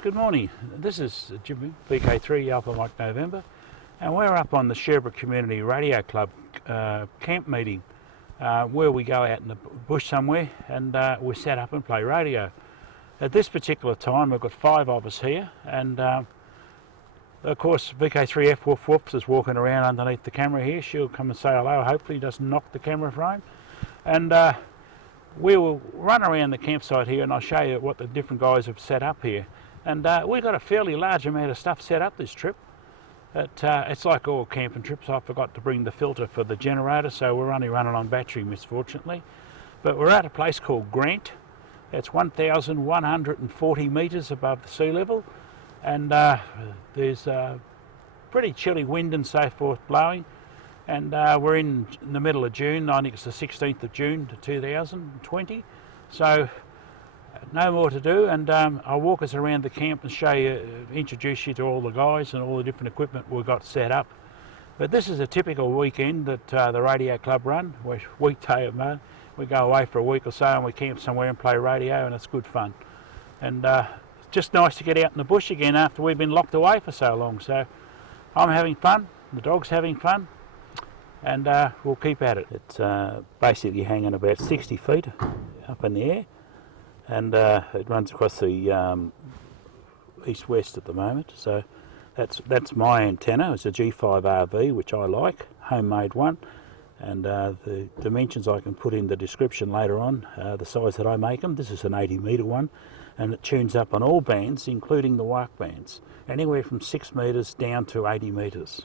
guys, good morning. This is Jim VK3 Alpha Mike November, and we're up on the Sherbrooke Community Radio Club camp meeting where we go out in the bush somewhere and we set up and play radio. At this particular time we've got 5 of us here, and of course VK3F Woof Woof is walking around underneath the camera here. She'll come and say hello, hopefully doesn't knock the camera frame, and we will run around the campsite here and I'll show you what the different guys have set up here. And we've got a fairly large amount of stuff set up this trip. It's like all camping trips. I forgot to bring the filter for the generator, so we're only running on battery, misfortunately. But we're at a place called Grant. It's 1,140 metres above the sea level, and there's pretty chilly wind and so forth blowing. And we're in the middle of June. I think it's the 16th of June 2020. So no more to do, and I'll walk us around the camp and show you, introduce you to all the guys and all the different equipment we've got set up. But this is a typical weekend that the radio club run. Weekday of May, we go away for a week or so and we camp somewhere and play radio, and it's good fun. And it's just nice to get out in the bush again after we've been locked away for so long. So I'm having fun, the dog's having fun, and we'll keep at it. It's basically hanging about 60 feet up in the air, and it runs across the east-west at the moment. So that's my antenna. It's a G5RV, which I like, homemade one, and the dimensions I can put in the description later on, the size that I make them. This is an 80-metre one, and it tunes up on all bands, including the WARC bands, anywhere from 6 metres down to 80 metres.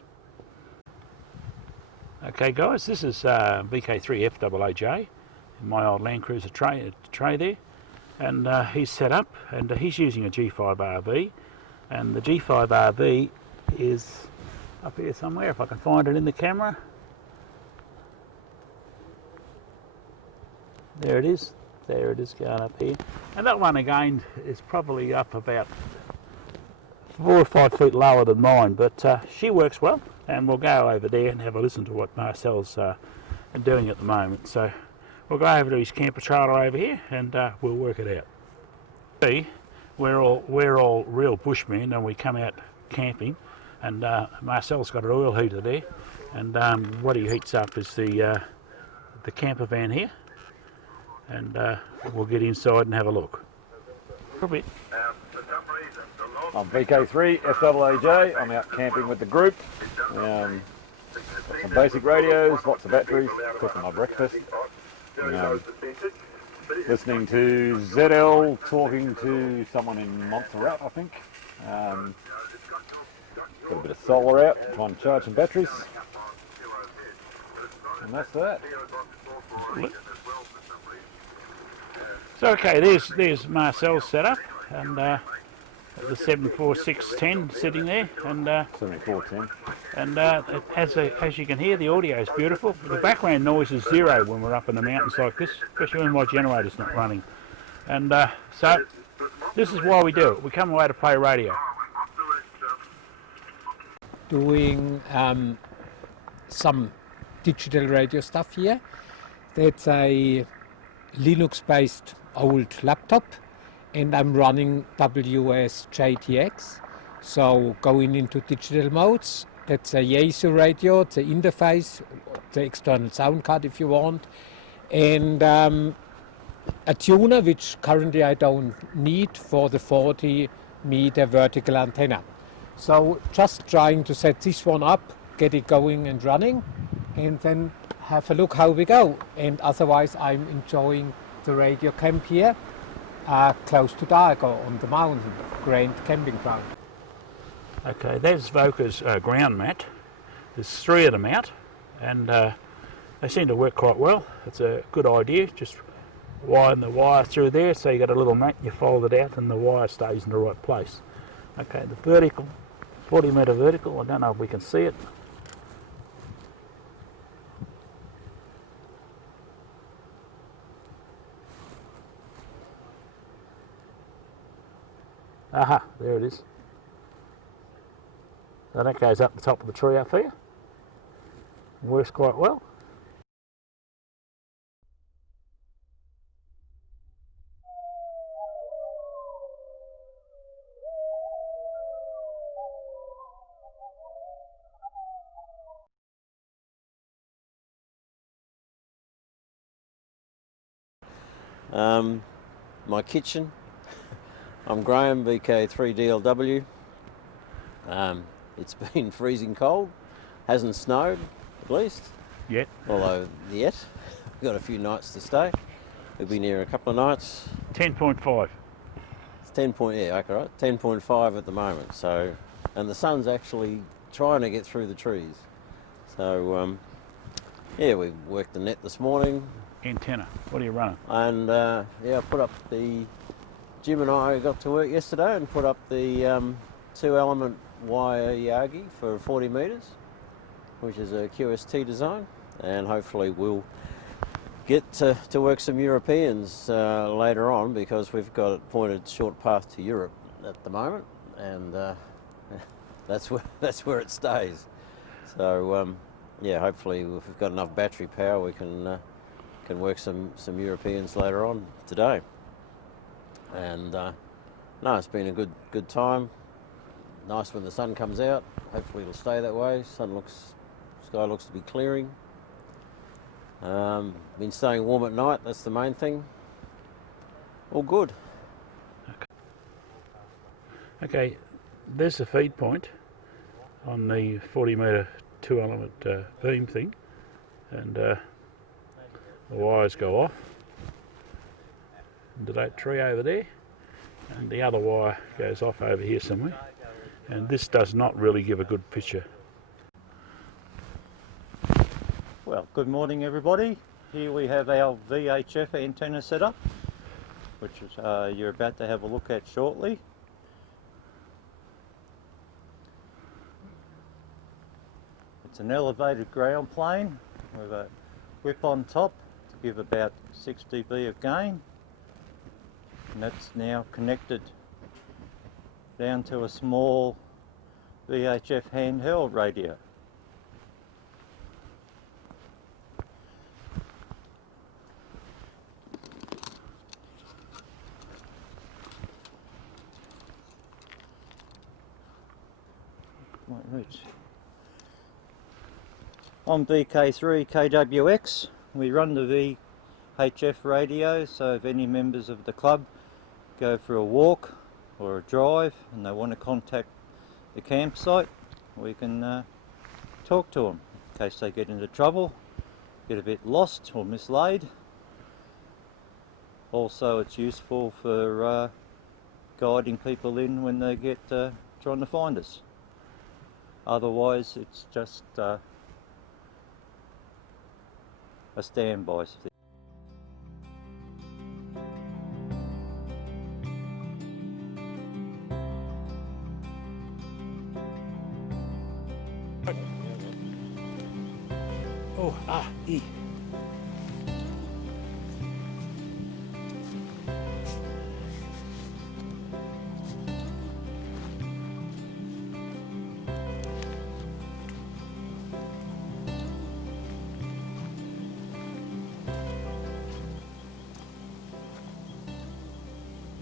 Okay guys, this is VK3AAJ, my old Land Cruiser tray there, and he's set up, and he's using a G5RV, and the G5RV is up here somewhere, if I can find it in the camera. There it is going up here, and that one again is probably up about 4 or 5 feet lower than mine, but she works well, and we'll go over there and have a listen to what Marcel's doing at the moment. So we'll go over to his camper trailer over here and we'll work it out. See, we're all real bushmen, and we come out camping, and Marcel's got an oil heater there, and what he heats up is the camper van here, and we'll get inside and have a look. A bit. I'm VK3AAJ. I'm out camping with the group. Got some basic radios, lots of batteries, cooking my breakfast. Listening to ZL talking to someone in Montserrat, I think. Got a bit of solar out, trying to charge some batteries. And that's that. So okay, there's Marcel's setup, and the 74610 sitting there, and 7410. And as you can hear, the audio is beautiful. The background noise is 0 when we're up in the mountains like this, especially when my generator's not running. And so this is why we do it. We come away to play radio. Doing some digital radio stuff here. That's a Linux-based old laptop, and I'm running WSJTX, so going into digital modes. That's a Yaesu radio, the interface, the external sound card if you want, and a tuner, which currently I don't need, for the 40-meter vertical antenna. So just trying to set this one up, get it going and running, and then have a look how we go. And otherwise I'm enjoying the radio camp here, close to Dargo on the mountain, Grand Camping Ground. Okay, there's Voca's ground mat. There's 3 of them out, and they seem to work quite well. It's a good idea, just wiring the wire through there, so you got a little mat, you fold it out and the wire stays in the right place. Okay, the vertical, 40-metre vertical, I don't know if we can see it. Aha, there it is. So that goes up the top of the tree up here. Works quite well. My kitchen. I'm Graham, VK3DLW. It's been freezing cold. Hasn't snowed, at least. Yet. Although, yet. We've got a few nights to stay. We'll be near a couple of nights. 10.5. It's 10 point, yeah, okay, right. 10.5 at the moment. So, and the sun's actually trying to get through the trees. So, yeah, we worked the net this morning. Antenna. What are you running? And yeah, I put up the, Jim and I got to work yesterday and put up the 2-element wire Yagi for 40 metres, which is a QST design, and hopefully we'll get to work some Europeans later on, because we've got it pointed short path to Europe at the moment, and that's where it stays. So yeah, hopefully if we've got enough battery power, we can work some Europeans later on today. And no, it's been a good time. Nice when the sun comes out. Hopefully it'll stay that way. Sky looks to be clearing. Been staying warm at night. That's the main thing. All good. Okay, there's the feed point on the 40 metre 2-element beam thing, and the wires go off into that tree over there, and the other wire goes off over here somewhere, and this does not really give a good picture. Well, good morning everybody. Here we have our VHF antenna setup, which is, you're about to have a look at shortly. It's an elevated ground plane with a whip on top to give about 6 dB of gain, and that's now connected down to a small VHF handheld radio. I'm VK3KWX. We run the VHF radio, so if any members of the club go for a walk or a drive and they want to contact the campsite, we can talk to them in case they get into trouble, get a bit lost or mislaid. Also, it's useful for guiding people in when they get trying to find us. Otherwise, it's just a standby. E.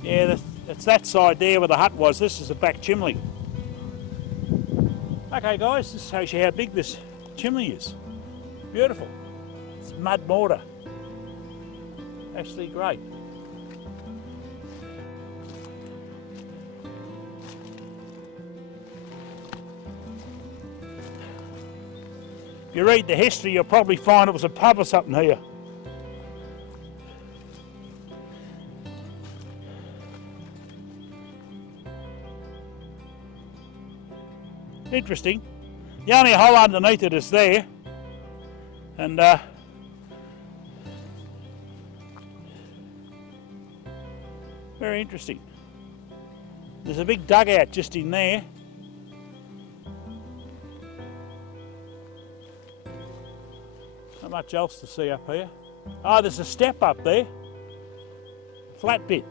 Yeah, it's that side there where the hut was. This is the back chimney. Okay guys, this shows you how big this chimney is. Beautiful. It's mud mortar. Actually great. If you read the history, you'll probably find it was a pub or something here. Interesting. The only hole underneath it is there, and very interesting. There's a big dugout just in there. Not much else to see up here. Oh, there's a step up there. Flat bit.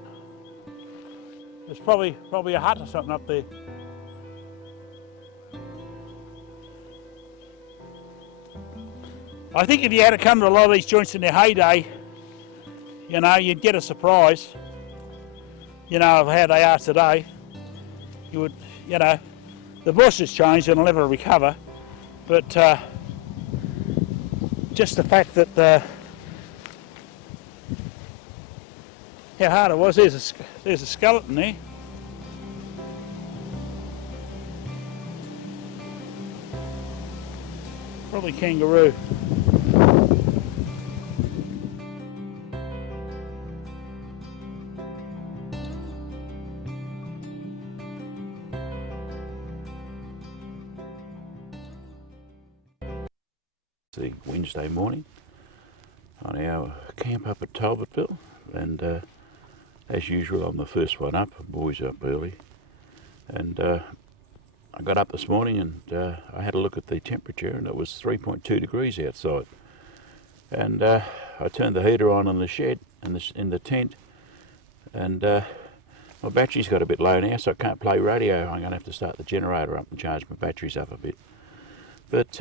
There's probably a hut or something up there. I think if you had to come to a lot of these joints in their heyday, you know, you'd get a surprise, you know, of how they are today. You would, you know, the bush has changed and it'll never recover, but just the fact that how hard it was. There's a skeleton there. Probably kangaroo. The Wednesday morning on our camp up at Talbotville, and as usual I'm the first one up. Boys are up early, and I got up this morning and I had a look at the temperature, and it was 3.2 degrees outside, and I turned the heater on in the shed in the tent, and my battery's got a bit low now, so I can't play radio. I'm going to have to start the generator up and charge my batteries up a bit, but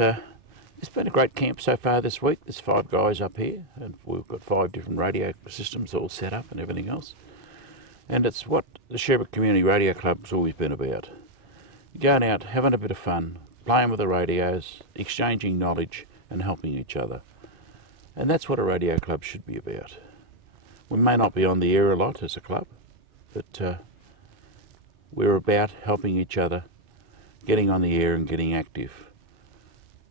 it's been a great camp so far this week. There's 5 guys up here, and we've got 5 different radio systems all set up and everything else. And it's what the Sherbrooke Community Radio Club's always been about. Going out, having a bit of fun, playing with the radios, exchanging knowledge and helping each other. And that's what a radio club should be about. We may not be on the air a lot as a club, but we're about helping each other, getting on the air and getting active.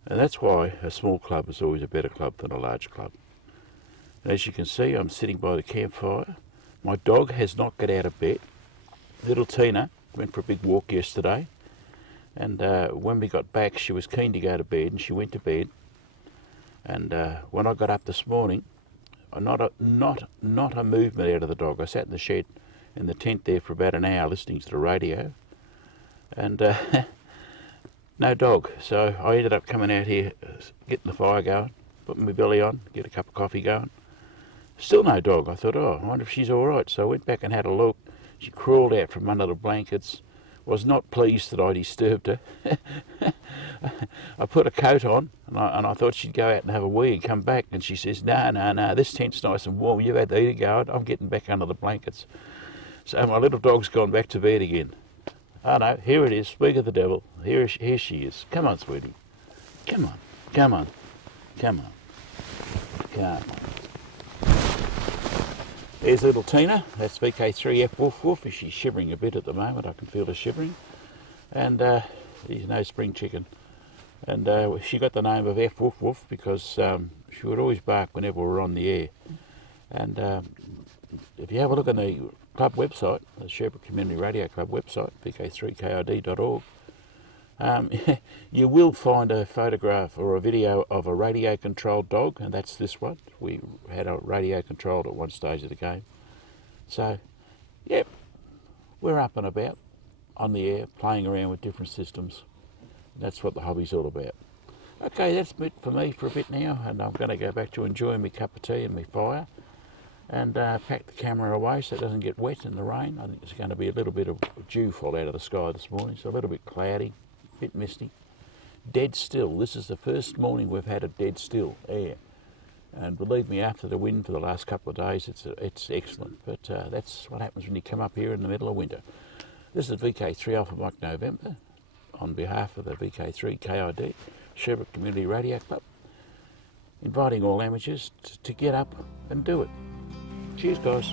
And that's why a small club is always a better club than a large club. And as you can see, I'm sitting by the campfire. My dog has not got out of bed. Little Tina went for a big walk yesterday, and when we got back she was keen to go to bed, and she went to bed. And when I got up this morning, not a movement out of the dog. I sat in the shed in the tent there for about an hour listening to the radio, and no dog. So I ended up coming out here, getting the fire going, putting my belly on, get a cup of coffee going. Still no dog. I thought, oh, I wonder if she's all right. So I went back and had a look. She crawled out from under the blankets. Was not pleased that I disturbed her. I put a coat on, and I thought she'd go out and have a wee and come back. And she says, no, this tent's nice and warm. You've had the heater going. I'm getting back under the blankets. So my little dog's gone back to bed again. Oh no, here it is. Speak of the devil. Here she is. Come on, sweetie. Come on. Come on. Come on. Come on. There's little Tina. That's VK3F Woof Woof. She's shivering a bit at the moment. I can feel her shivering. And there's no spring chicken. And she got the name of F Woof Woof because she would always bark whenever we were on the air. And if you have a look on the club website, the Sherbrooke Community Radio Club website, vk3kid.org, you will find a photograph or a video of a radio-controlled dog, and that's this one. We had a radio-controlled at one stage of the game. So, yep, we're up and about on the air, playing around with different systems. That's what the hobby's all about. Okay, that's it for me for a bit now, and I'm going to go back to enjoying my cup of tea and my fire, and pack the camera away so it doesn't get wet in the rain. I think there's going to be a little bit of dew fall out of the sky this morning, so a little bit cloudy, a bit misty. Dead still. This is the first morning we've had a dead still air, and believe me, after the wind for the last couple of days, it's excellent. But that's what happens when you come up here in the middle of winter. This is VK3 Alpha Mike November on behalf of the VK3KID Sherbrooke Community Radio Club, inviting all amateurs to get up and do it. Cheers, guys.